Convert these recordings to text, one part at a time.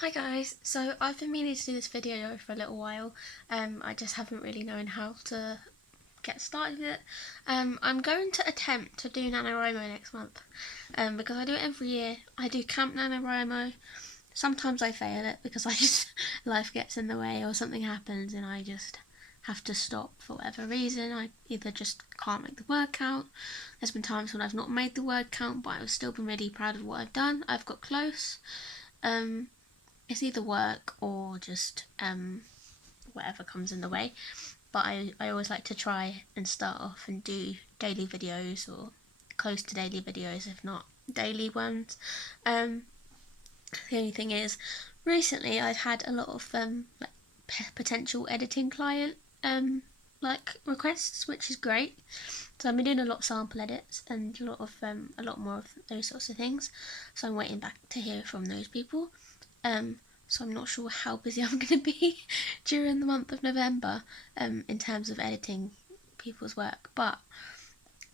Hi guys, so I've been meaning to do this video for a little while. I just haven't really known how to get started with it. I'm going to attempt to do NaNoWriMo next month because I do it every year. I do Camp NaNoWriMo. Sometimes I fail it because life gets in the way or something happens and I just have to stop for whatever reason. I either just can't make the word count. There's been times when I've not made the word count, but I've still been really proud of what I've done. I've got close. It's either work or just whatever comes in the way. But I always like to try and start off and do daily videos or close to daily videos, if not daily ones. The only thing is, recently I've had a lot of potential editing client requests, which is great. So I've been doing a lot of sample edits and a lot more of those sorts of things. So I'm waiting back to hear from those people. So I'm not sure how busy I'm going to be during the month of November in terms of editing people's work, but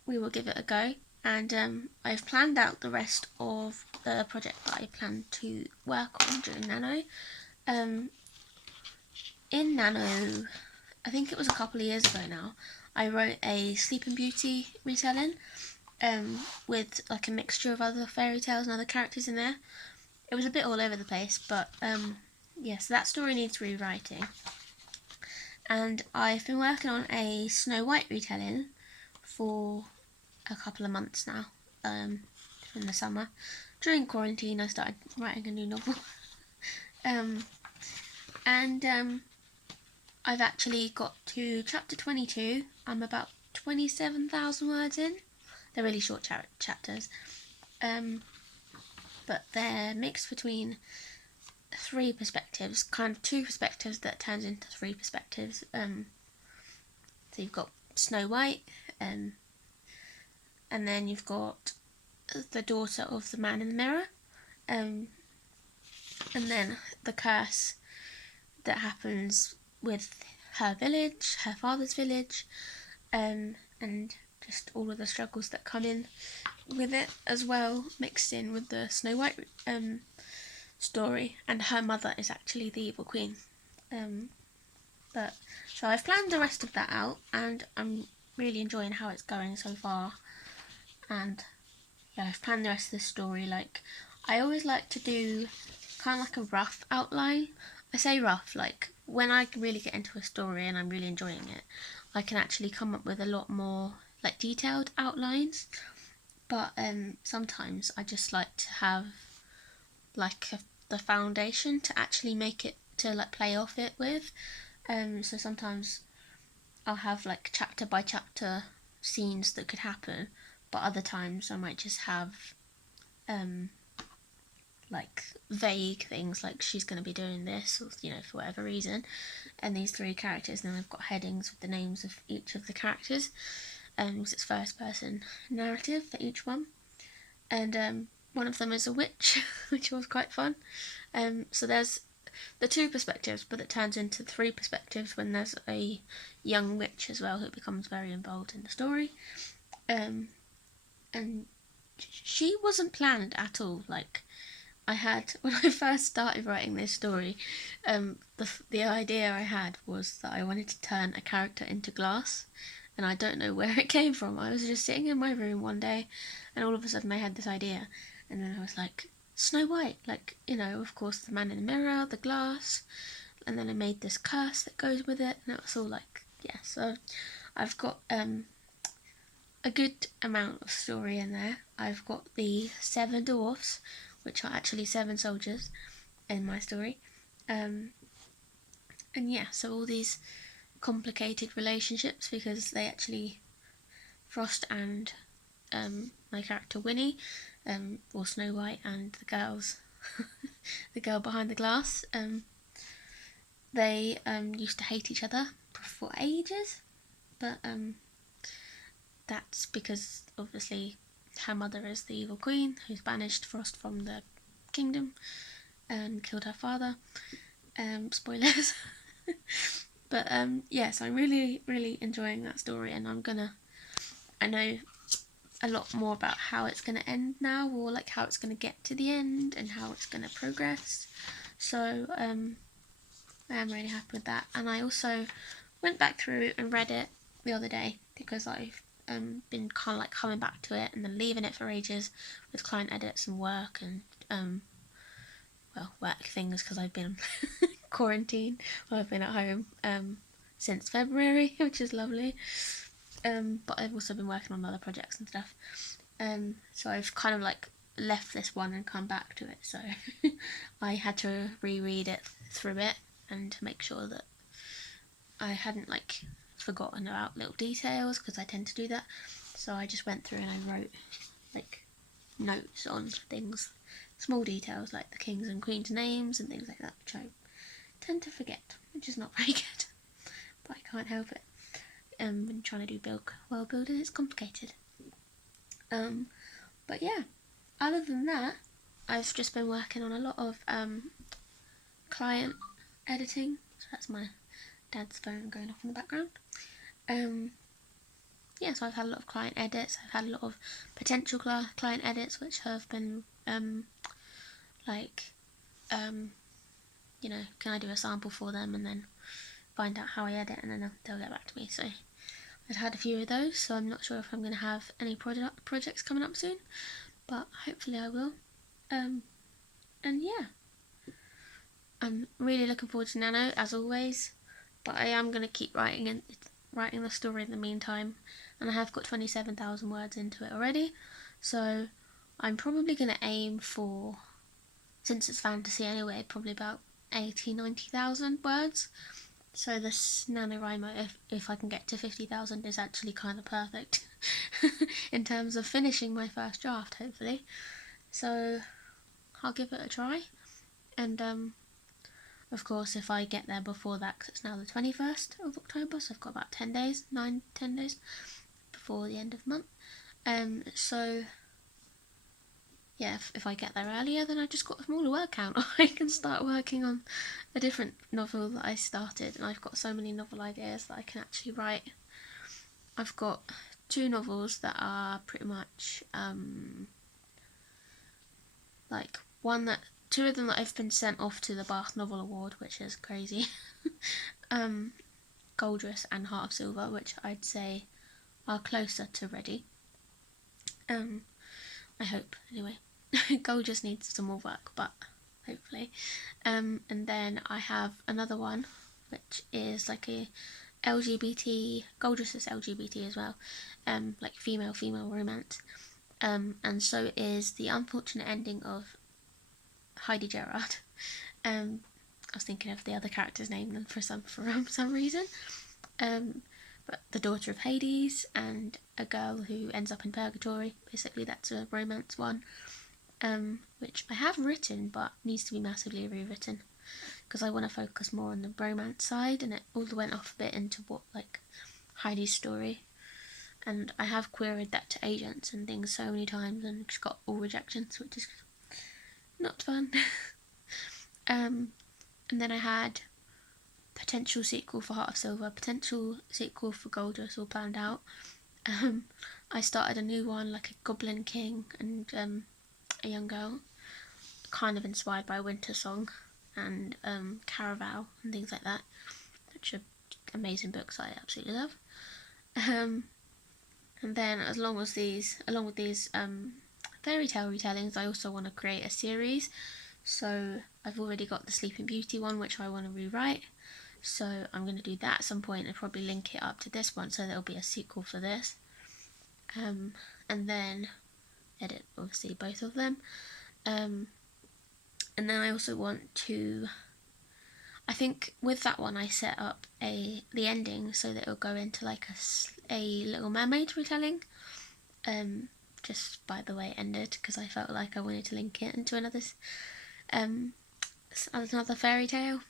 we will give it a go. And I've planned out the rest of the project that I plan to work on during Nano. In Nano, I think it was a couple of years ago now, I wrote a Sleeping Beauty retelling with like a mixture of other fairy tales and other characters in there. It was a bit all over the place, but so that story needs rewriting. And I've been working on a Snow White retelling for a couple of months now, in the summer. During quarantine, I started writing a new novel. I've actually got to chapter 22. I'm about 27,000 words in. They're really short chapters. But they're mixed between three perspectives, kind of two perspectives that turns into three perspectives. So you've got Snow White, and then you've got the daughter of the man in the mirror, and then the curse that happens with her village, her father's village, and just all of the struggles that come in with it as well, mixed in with the Snow White story. And her mother is actually the evil queen. So I've planned the rest of that out, and I'm really enjoying how it's going so far. And yeah, I've planned the rest of the story. Like, I always like to do kind of like a rough outline. I say rough, like when I really get into a story and I'm really enjoying it, I can actually come up with a lot more like detailed outlines. But sometimes I just like to have like the foundation to actually make it to like play off it with. So sometimes I'll have like chapter by chapter scenes that could happen, but other times I might just have like vague things like she's going to be doing this, or for whatever reason, and these three characters, and then I've got headings with the names of each of the characters, because it's first person narrative for each one. And one of them is a witch, which was quite fun. So there's the two perspectives, but it turns into three perspectives when there's a young witch as well who becomes very involved in the story. And she wasn't planned at all. Like, I had, when I first started writing this story, the idea I had was that I wanted to turn a character into glass, and I don't know where it came from. I was just sitting in my room one day, and all of a sudden I had this idea, and then I was like, Snow White, like, of course the man in the mirror, the glass, and then I made this curse that goes with it, and it was all like, yeah, so I've got a good amount of story in there. I've got the 7 dwarfs, which are actually 7 soldiers in my story. And yeah, so all these complicated relationships, because they actually, Frost and my character Winnie, or Snow White, and the girls, the girl behind the glass, they used to hate each other for ages, but that's because obviously her mother is the evil queen who's banished Frost from the kingdom and killed her father. Spoilers. But yes, I'm really, really enjoying that story, and I know a lot more about how it's gonna end now, or like how it's gonna get to the end and how it's gonna progress. So I am really happy with that. And I also went back through and read it the other day because I've been kind of like coming back to it and then leaving it for ages with client edits and work and work things because I've been quarantine. Well, I've been at home since February, which is lovely. But I've also been working on other projects and stuff. So I've kind of like left this one and come back to it. So I had to reread it through it and make sure that I hadn't like forgotten about little details because I tend to do that. So I just went through and I wrote like notes on things, small details like the kings and queens names and things like that, which I tend to forget, which is not very good, but I can't help it. When trying to do world building, it's complicated. But yeah, other than that, I've just been working on a lot of client editing. So that's my dad's phone going off in the background. Yeah, so I've had a lot of client edits. I've had a lot of potential client edits, which have been you know, can I do a sample for them and then find out how I edit, and then they'll get back to me. So I've had a few of those, so I'm not sure if I'm going to have any projects coming up soon, but hopefully I will. And yeah, I'm really looking forward to Nano as always, but I am going to keep writing the story in the meantime, and I have got 27,000 words into it already, so I'm probably going to aim for, since it's fantasy anyway, probably about 90,000 words. So this NaNoWriMo, if I can get to 50,000, is actually kind of perfect in terms of finishing my first draft, hopefully. So I'll give it a try. And of course, if I get there before that, because it's now the 21st of October, so I've got about 10 days before the end of the month. So yeah, if I get there earlier, then I've just got a smaller word count. I can start working on a different novel that I started, and I've got so many novel ideas that I can actually write. I've got 2 novels that are pretty much like two of them that I've been sent off to the Bath Novel Award, which is crazy. Goldress and Heart of Silver, which I'd say are closer to ready. I hope, anyway. Gold just needs some more work, but hopefully. And then I have another one, which is like a LGBT, Goldress is LGBT as well, like female romance. And so is The Unfortunate Ending of Heidi Gerard. I was thinking of the other character's name then for some reason. But the daughter of Hades and a girl who ends up in purgatory. Basically, that's a romance one, which I have written but needs to be massively rewritten because I want to focus more on the romance side, and it all went off a bit into what like Heidi's story. And I have queried that to agents and things so many times and just got all rejections, which is not fun. And then I had potential sequel for Heart of Silver, potential sequel for Goldress all planned out. I started a new one, like a Goblin King and a young girl, kind of inspired by Winter Song and Caraval and things like that, which are amazing books I absolutely love. And then along with these fairy tale retellings, I also want to create a series. So I've already got the Sleeping Beauty one, which I want to rewrite. So I'm going to do that at some point and probably link it up to this one, so there'll be a sequel for this. And then edit obviously both of them. And then I also want to, I think with that one I set up the ending so that it'll go into like a Little Mermaid retelling. Just by the way it ended, because I felt like I wanted to link it into another fairy tale.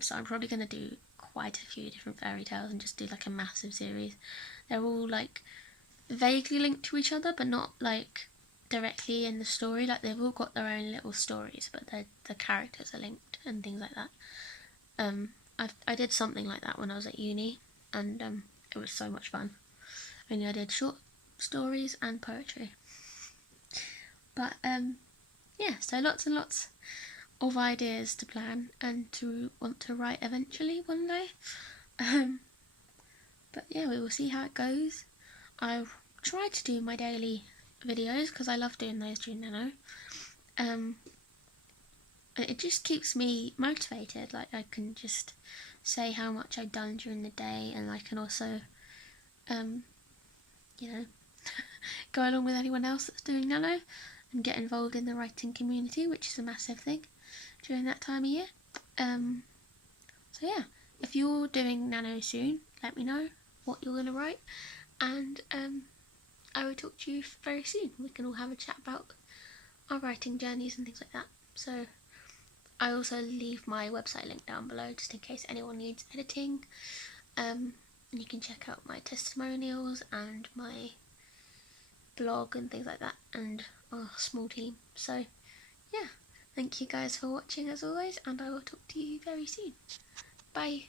So I'm probably going to do quite a few different fairy tales and just do like a massive series. They're all like vaguely linked to each other, but not like directly in the story. Like they've all got their own little stories, but the characters are linked and things like that. I did something like that when I was at uni, and it was so much fun. Only I did short stories and poetry. But yeah, so lots and lots of ideas to plan and to want to write eventually one day. Um, but yeah, we will see how it goes. I've tried to do my daily videos because I love doing those during Nano. It just keeps me motivated. Like, I can just say how much I've done during the day, and I can also, um, you know, go along with anyone else that's doing Nano and get involved in the writing community, which is a massive thing during that time of year. Um, so yeah, if you're doing Nano soon, let me know what you're going to write, and I will talk to you very soon. We can all have a chat about our writing journeys and things like that. So I also leave my website link down below just in case anyone needs editing. And you can check out my testimonials and my blog and things like that, and our small team. So yeah, thank you guys for watching as always, and I will talk to you very soon. Bye.